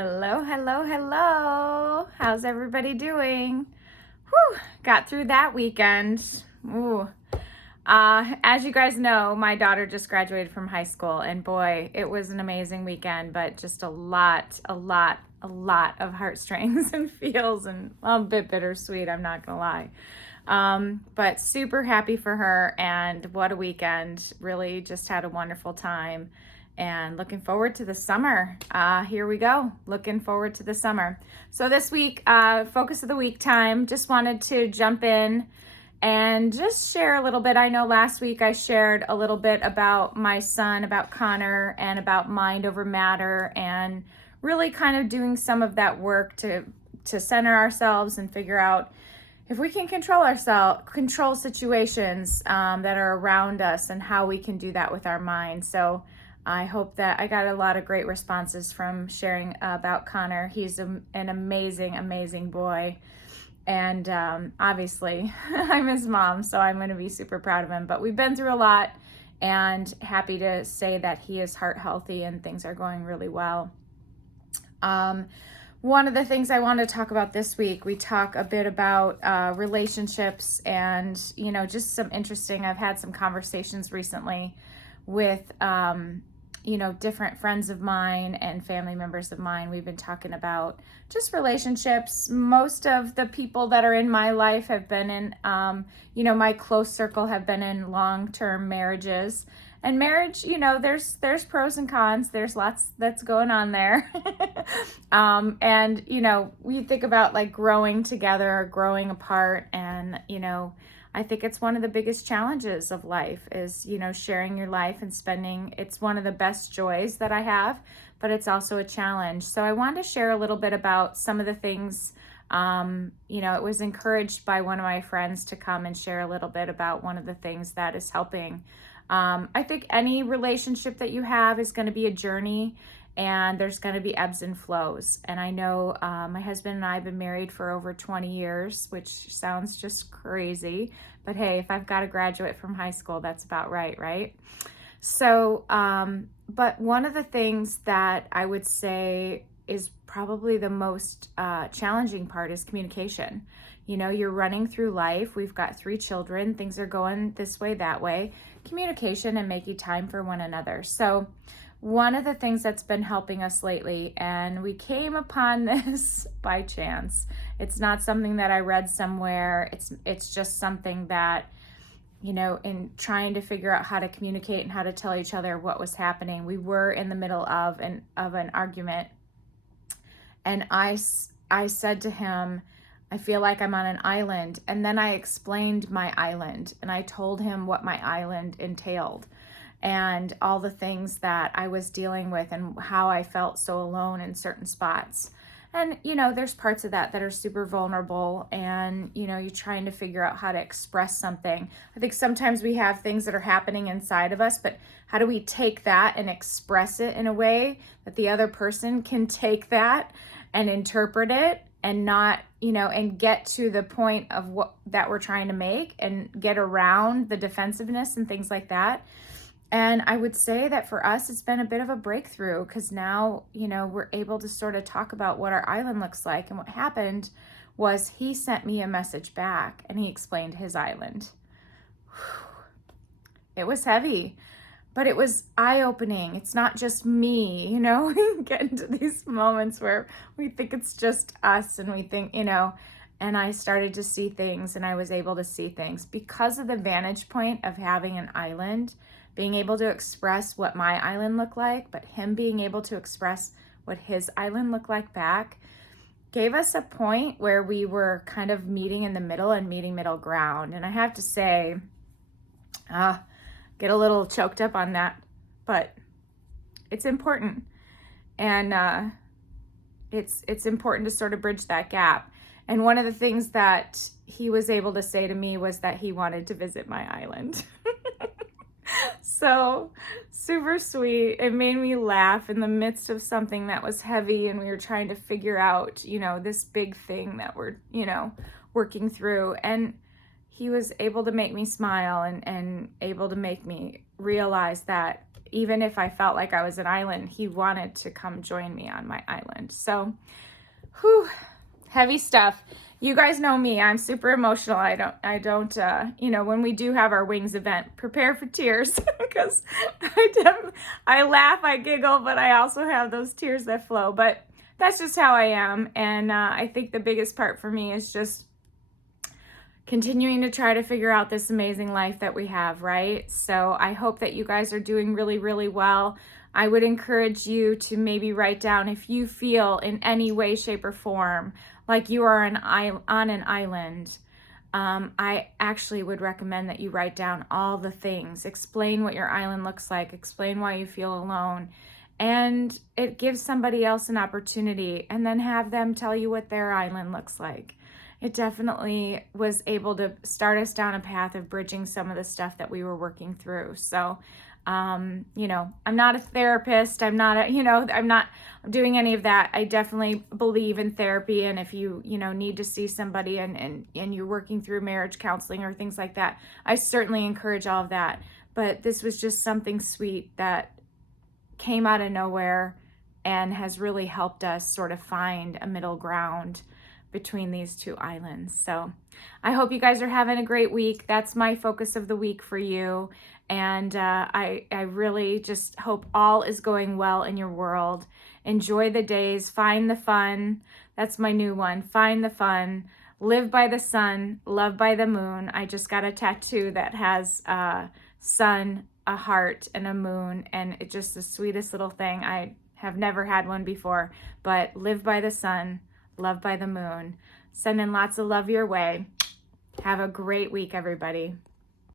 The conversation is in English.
Hello, hello, hello. How's everybody doing? Whew, got through that weekend. Ooh. As you guys know, my daughter just graduated from high school, and boy, it was an amazing weekend, but just a lot of heartstrings and feels, and a bit bittersweet, I'm not gonna lie. But super happy for her, and what a weekend. Really just had a wonderful time. And looking forward to the summer. Here we go. Looking forward to the summer. So this week, focus of the week time, just wanted to jump in and just share a little bit. I know last week I shared a little bit about my son, about Connor, and about mind over matter, and really kind of doing some of that work to center ourselves and figure out if we can control situations that are around us, and how we can do that with our mind. So I hope that I got a lot of great responses from sharing about Connor. He's an amazing boy. And obviously, I'm his mom, so I'm going to be super proud of him. But we've been through a lot, and happy to say that he is heart healthy and things are going really well. One of the things I want to talk about this week, we talk a bit about relationships and, just some interesting, I've had some conversations recently with different friends of mine and family members of mine. We've been talking about just relationships. Most of the people that are in my life have been in, my close circle have been in long-term marriages. And marriage, there's pros and cons. There's lots that's going on there. And, we think about like growing together or growing apart. And, I think it's one of the biggest challenges of life is, sharing your life and spending. It's one of the best joys that I have, but it's also a challenge. So I wanted to share a little bit about some of the things. It was encouraged by one of my friends to come and share a little bit about one of the things that is helping. I think any relationship that you have is going to be a journey, and there's going to be ebbs and flows. And I know my husband and I have been married for over 20 years, which sounds just crazy. But hey, if I've got to graduate from high school, that's about right? So, but one of the things that I would say is probably the most challenging part is communication. You're running through life. We've got 3 children. Things are going this way, that way. Communication and making time for one another. So one of the things that's been helping us lately, and we came upon this by chance. It's not something that I read somewhere. It's just something that, in trying to figure out how to communicate and how to tell each other what was happening. We were in the middle of an argument, and I said to him, I feel like I'm on an island. And then I explained my island, and I told him what my island entailed and all the things that I was dealing with and how I felt so alone in certain spots. And, there's parts of that are super vulnerable, and, you're trying to figure out how to express something. I think sometimes we have things that are happening inside of us, but how do we take that and express it in a way that the other person can take that and interpret it and not, and get to the point of what that we're trying to make and get around the defensiveness and things like that. And I would say that for us, it's been a bit of a breakthrough, because now, we're able to sort of talk about what our island looks like. And what happened was he sent me a message back, and he explained his island. It was heavy, but it was eye-opening. It's not just me, we get into these moments where we think it's just us, and we think, and I started to see things, and I was able to see things because of the vantage point of having an island, being able to express what my island looked like, but him being able to express what his island looked like back, gave us a point where we were kind of meeting in the middle and meeting middle ground. And I have to say, get a little choked up on that, but it's important. And it's important to sort of bridge that gap. And one of the things that he was able to say to me was that he wanted to visit my island. So super sweet. It made me laugh in the midst of something that was heavy, and we were trying to figure out, this big thing that we're, working through. And he was able to make me smile and able to make me realize that even if I felt like I was an island, he wanted to come join me on my island. So, whew, heavy stuff. You guys know me. I'm super emotional. I don't, when we do have our wings event, prepare for tears because I laugh, I giggle, but I also have those tears that flow. But that's just how I am. And I think the biggest part for me is just continuing to try to figure out this amazing life that we have, right? So I hope that you guys are doing really, really well. I would encourage you to maybe write down if you feel in any way, shape, or form like you are on an island. I actually would recommend that you write down all the things. Explain what your island looks like. Explain why you feel alone. And it gives somebody else an opportunity, and then have them tell you what their island looks like. It definitely was able to start us down a path of bridging some of the stuff that we were working through. So, I'm not a therapist. I'm not doing any of that. I definitely believe in therapy. And if you need to see somebody and you're working through marriage counseling or things like that, I certainly encourage all of that. But this was just something sweet that came out of nowhere and has really helped us sort of find a middle ground between these two islands. So I hope you guys are having a great week. That's my focus of the week for you. And I really just hope all is going well in your world. Enjoy the days. Find the fun. That's my new one. Find the fun. Live by the sun. Love by the moon. I just got a tattoo that has a sun, a heart, and a moon. And it's just the sweetest little thing. I have never had one before. But live by the sun. Love by the moon. Sending lots of love your way. Have a great week, everybody.